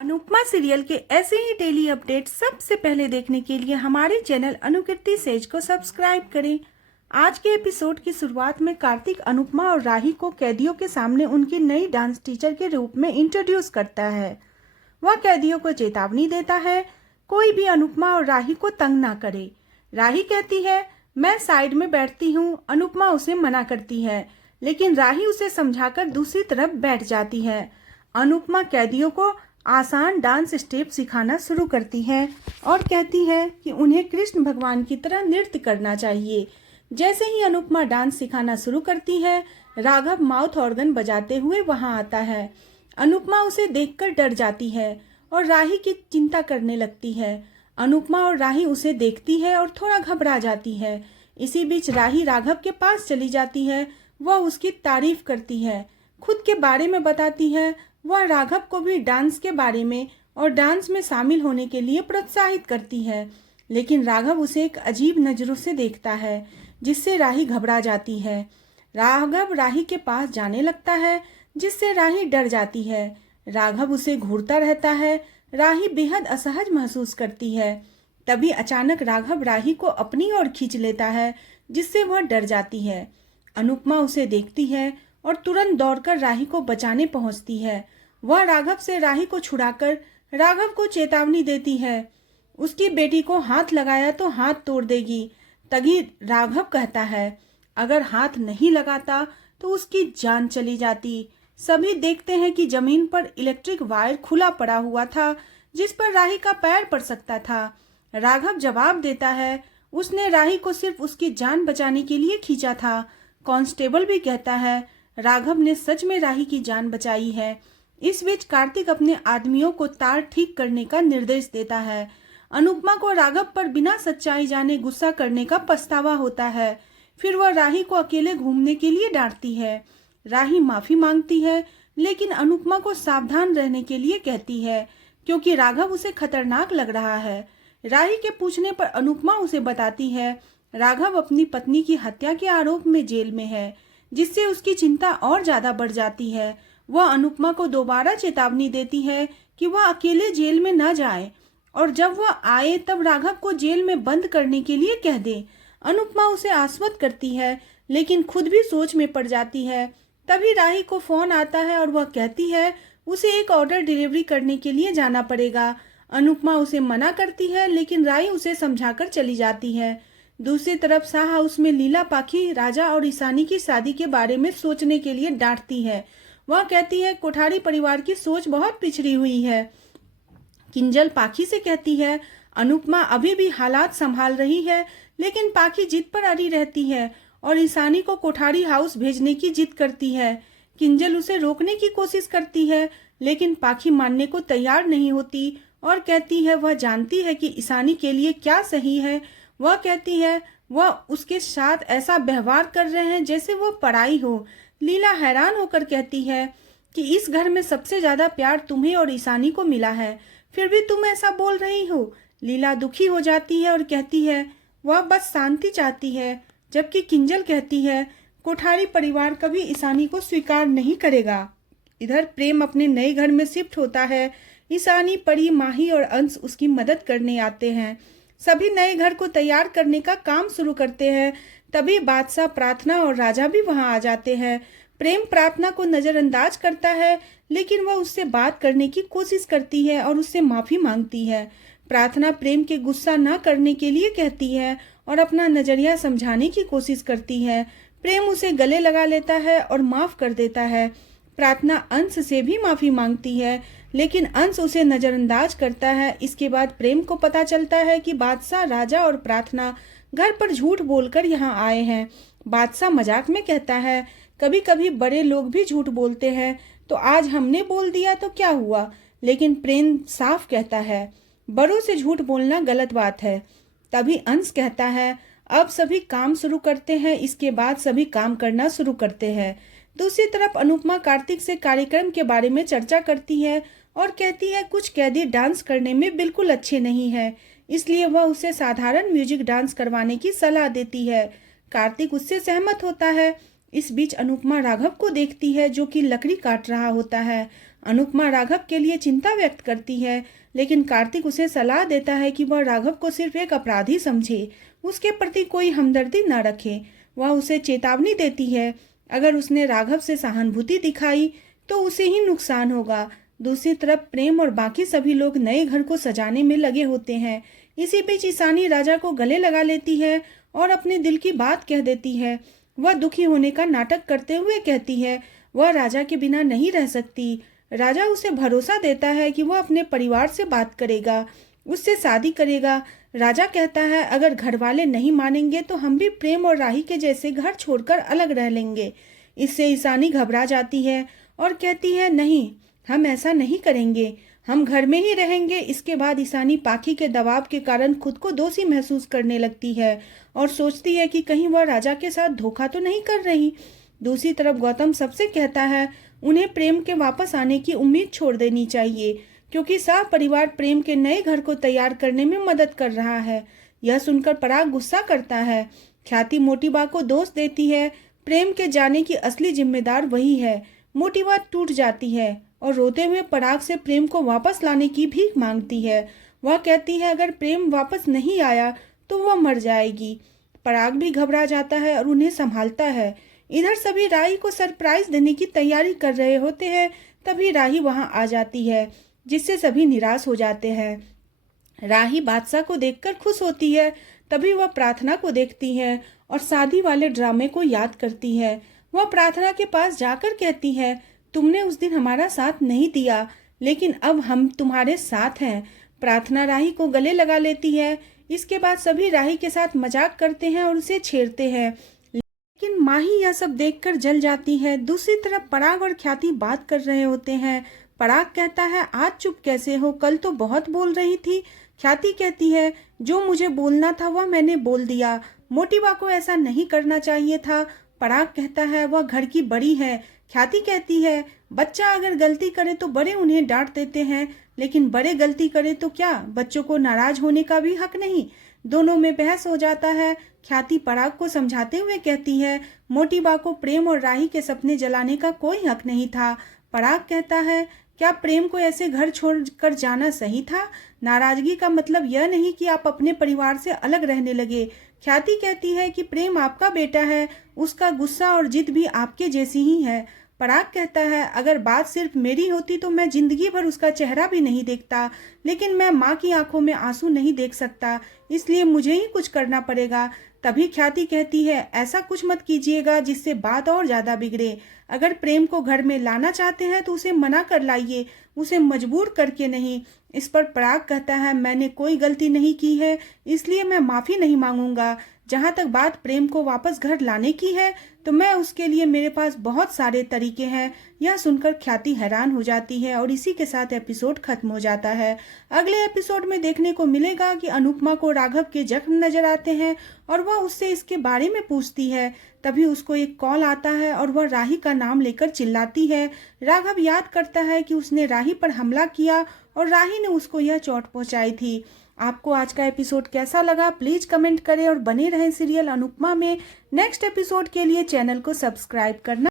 Anupama serial के ऐसे ही daily update सबसे पहले देखने के लिए हमारे चैनल अनुकीर्ति सेज को सब्सक्राइब करें। आज के एपिसोड की शुरुआत में कार्तिक अनुपमा और राही को कैदियों के सामने उनकी नई डांस टीचर के रूप में इंट्रोड्यूस करता है। वह कैदियों को चेतावनी देता है, कोई भी अनुपमा और राही को तंग ना करे। राही कहती है, मैं साइड में बैठती हूँ। अनुपमा उसे मना करती है, लेकिन राही उसे समझाकर दूसरी तरफ बैठ जाती है। अनुपमा कैदियों को आसान डांस स्टेप सिखाना शुरू करती है और कहती है कि उन्हें कृष्ण भगवान की तरह नृत्य करना चाहिए। जैसे ही अनुपमा डांस सिखाना शुरू करती है, राघव माउथ ऑर्गन बजाते हुए वहां आता है। अनुपमा उसे देखकर डर जाती है और राही की चिंता करने लगती है। अनुपमा और राही उसे देखती है और थोड़ा घबरा जाती है। इसी बीच राही राघव के पास चली जाती है। वह उसकी तारीफ करती है, खुद के बारे में बताती है। वह राघव को भी डांस के बारे में और डांस में शामिल होने के लिए प्रोत्साहित करती है, लेकिन राघव उसे एक अजीब नजरों से देखता है, जिससे राही घबरा जाती है। राघव राही के पास जाने लगता है, जिससे राही डर जाती है। राघव उसे घूरता रहता है। राही बेहद असहज महसूस करती है। तभी अचानक राघव राही को अपनी ओर खींच लेता है, जिससे वह डर जाती है। अनुपमा उसे देखती है और तुरंत दौड़कर राही को बचाने पहुंचती है। वह राघव से राही को छुड़ाकर राघव को चेतावनी देती है, उसकी बेटी को हाथ लगाया तो हाथ तोड़ देगी। तभी राघव कहता है, अगर हाथ नहीं लगाता तो उसकी जान चली जाती। सभी देखते हैं कि जमीन पर इलेक्ट्रिक वायर खुला पड़ा हुआ था, जिस पर राही का पैर पड़ सकता था। राघव जवाब देता है, उसने राही को सिर्फ उसकी जान बचाने के लिए खींचा था। कांस्टेबल भी कहता है, राघव ने सच में राही की जान बचाई है। इस बीच कार्तिक अपने आदमियों को तार ठीक करने का निर्देश देता है। अनुपमा को राघव पर बिना सच्चाई जाने गुस्सा करने का पछतावा होता है। फिर वह राही को अकेले घूमने के लिए डांटती है। राही माफी मांगती है, लेकिन अनुपमा को सावधान रहने के लिए कहती है, क्योंकि राघव उसे खतरनाक लग रहा है। राही के पूछने पर अनुपमा उसे बताती है, राघव अपनी पत्नी की हत्या के आरोप में जेल में है, जिससे उसकी चिंता और ज्यादा बढ़ जाती है। वह अनुपमा को दोबारा चेतावनी देती है कि वह अकेले जेल में न जाए और जब वह आए तब राघव को जेल में बंद करने के लिए कह दे। अनुपमा उसे आश्वस्त करती है, लेकिन खुद भी सोच में पड़ जाती है। तभी राही को फोन आता है और वह कहती है उसे एक ऑर्डर डिलीवरी करने के लिए जाना पड़ेगा। अनुपमा उसे मना करती है, लेकिन राही उसे समझाकर चली जाती है। दूसरी तरफ शाह हाउस में लीला पाखी राजा और ईशानी की शादी के बारे में सोचने के लिए डांटती है। वह कहती है, कोठारी परिवार की सोच बहुत पिछड़ी हुई है। किंजल पाखी से कहती है, अनुपमा अभी भी हालात संभाल रही है, लेकिन पाखी जिद पर अड़ी रहती है और ईशानी को कोठारी हाउस भेजने की जिद करती है। किंजल उसे रोकने की कोशिश करती है, लेकिन पाखी मानने को तैयार नहीं होती और कहती है वह जानती है कि ईशानी के लिए क्या सही है। वह कहती है वह उसके साथ ऐसा व्यवहार कर रहे हैं जैसे वह पराई हो। लीला हैरान होकर कहती है कि इस घर में सबसे ज्यादा प्यार तुम्हें और ईशानी को मिला है, फिर भी तुम ऐसा बोल रही हो। लीला दुखी हो जाती है और कहती है वह बस शांति चाहती है, जबकि किंजल कहती है कोठारी परिवार कभी ईशानी को स्वीकार नहीं करेगा। इधर प्रेम अपने नए घर में शिफ्ट होता है। ईशानी, परी, माही और अंश उसकी मदद करने आते हैं। सभी नए घर को तैयार करने का काम शुरू करते हैं। तभी बादशाह, प्रार्थना और राजा भी वहां आ जाते हैं। प्रेम प्रार्थना को नजरअंदाज करता है, लेकिन वह उससे बात करने की कोशिश करती है और उससे माफी मांगती है। प्रार्थना प्रेम के गुस्सा न करने के लिए कहती है और अपना नजरिया समझाने की कोशिश करती है। प्रेम उसे गले लगा लेता है और माफ कर देता है। प्रार्थना अंश से भी माफी मांगती है, लेकिन अंश उसे नजरअंदाज करता है। इसके बाद प्रेम को पता चलता है कि बादशाह, राजा और प्रार्थना घर पर झूठ बोलकर यहाँ आए हैं। बादशाह मजाक में कहता है, कभी कभी बड़े लोग भी झूठ बोलते हैं, तो आज हमने बोल दिया तो क्या हुआ। लेकिन प्रेम साफ कहता है, बड़ों से झूठ बोलना गलत बात है। तभी अंश कहता है, अब सभी काम शुरू करते हैं। इसके बाद सभी काम करना शुरू करते हैं। दूसरी तरफ अनुपमा कार्तिक से कार्यक्रम के बारे में चर्चा करती है और कहती है कुछ कैदी डांस करने में बिल्कुल अच्छे नहीं है, इसलिए वह उसे साधारण म्यूजिक डांस करवाने की सलाह देती है। कार्तिक उससे सहमत होता है। इस बीच अनुपमा राघव को देखती है, जो कि लकड़ी काट रहा होता है। अनुपमा राघव के लिए चिंता व्यक्त करती है, लेकिन कार्तिक उसे सलाह देता है कि वह राघव को सिर्फ एक अपराधी समझे, उसके प्रति कोई हमदर्दी न रखे। वह उसे चेतावनी देती है, अगर उसने राघव से सहानुभूति दिखाई तो उसे ही नुकसान होगा। दूसरी तरफ प्रेम और बाकी सभी लोग नए घर को सजाने में लगे होते हैं। इसी बीच ईशानी राजा को गले लगा लेती है और अपने दिल की बात कह देती है। वह दुखी होने का नाटक करते हुए कहती है वह राजा के बिना नहीं रह सकती। राजा उसे भरोसा देता है कि वह अपने परिवार से बात करेगा, उससे शादी करेगा। राजा कहता है अगर घर वाले नहीं मानेंगे तो हम भी प्रेम और राही के जैसे घर छोड़कर अलग रह लेंगे। इससे ईशानी घबरा जाती है और कहती है नहीं, हम ऐसा नहीं करेंगे, हम घर में ही रहेंगे। इसके बाद ईशानी पाखी के दबाव के कारण खुद को दोषी महसूस करने लगती है और सोचती है कि कहीं वह राजा के साथ धोखा तो नहीं कर रही। दूसरी तरफ गौतम सबसे कहता है उन्हें प्रेम के वापस आने की उम्मीद छोड़ देनी चाहिए, क्योंकि सब परिवार प्रेम के नए घर को तैयार करने में मदद कर रहा है। यह सुनकर पराग गुस्सा करता है। ख्याति मोटीबा को दोष देती है, प्रेम के जाने की असली जिम्मेदार वही है। मोटीबा टूट जाती है और रोते हुए पराग से प्रेम को वापस लाने की भीख मांगती है। वह कहती है अगर प्रेम वापस नहीं आया तो वह मर जाएगी। पराग भी घबरा जाता है और उन्हें संभालता है। इधर सभी राही को सरप्राइज देने की तैयारी कर रहे होते हैं, तभी राही वहां आ जाती है, जिससे सभी निराश हो जाते हैं। राही बादशाह को देखकर खुश होती है, तभी वह प्रार्थना को देखती है और शादी वाले ड्रामे को याद करती है। वह प्रार्थना के पास जाकर कहती है तुमने उस दिन हमारा साथ नहीं दिया, लेकिन अब हम तुम्हारे साथ हैं। प्रार्थना राही को गले लगा लेती है। इसके बाद सभी राही के साथ मजाक करते हैं और उसे छेड़ते हैं, लेकिन माही यह सब देखकर जल जाती है। दूसरी तरफ पराग और ख्याति बात कर रहे होते हैं। पराग कहता है आज चुप कैसे हो, कल तो बहुत बोल रही थी। ख्याति कहती है जो मुझे बोलना था वह मैंने बोल दिया, मोटीबा को ऐसा नहीं करना चाहिए था। पराग कहता है वह घर की बड़ी है। ख्याति कहती है बच्चा अगर गलती करे तो बड़े उन्हें डांट देते हैं, लेकिन बड़े गलती करे तो क्या बच्चों को नाराज होने का भी हक नहीं। दोनों में बहस हो जाता है। ख्याति पराग को समझाते हुए कहती है मोटीबा को प्रेम और राही के सपने जलाने का कोई हक नहीं था। पराग कहता है क्या प्रेम को ऐसे घर छोड़कर जाना सही था? नाराजगी का मतलब यह नहीं कि आप अपने परिवार से अलग रहने लगे। ख्याति कहती है कि प्रेम आपका बेटा है, उसका गुस्सा और जिद भी आपके जैसी ही है। पराग कहता है अगर बात सिर्फ मेरी होती तो मैं जिंदगी भर उसका चेहरा भी नहीं देखता, लेकिन मैं माँ की आंखों में आंसू नहीं देख सकता, इसलिए मुझे ही कुछ करना पड़ेगा। तभी ख्याति कहती है ऐसा कुछ मत कीजिएगा जिससे बात और ज्यादा बिगड़े। अगर प्रेम को घर में लाना चाहते हैं तो उसे मना कर लाइए, उसे मजबूर करके नहीं। इस पर पराग कहता है मैंने कोई गलती नहीं की है, इसलिए मैं माफी नहीं मांगूंगा। जहां तक बात प्रेम को वापस घर लाने की है तो मैं उसके लिए मेरे पास बहुत सारे तरीके हैं। यह सुनकर ख्याति हैरान हो जाती है और इसी के साथ एपिसोड खत्म हो जाता है। अगले एपिसोड में देखने को मिलेगा कि अनुपमा को राघव के जख्म नजर आते हैं और वह उससे इसके बारे में पूछती है। तभी उसको एक कॉल आता है और वह राही का नाम लेकर चिल्लाती है। राघव याद करता है कि उसने राही पर हमला किया और राही ने उसको यह चोट पहुंचाई थी। आपको आज का एपिसोड कैसा लगा प्लीज कमेंट करें और बने रहें सीरियल अनुपमा में। नेक्स्ट एपिसोड के लिए चैनल को सब्सक्राइब करना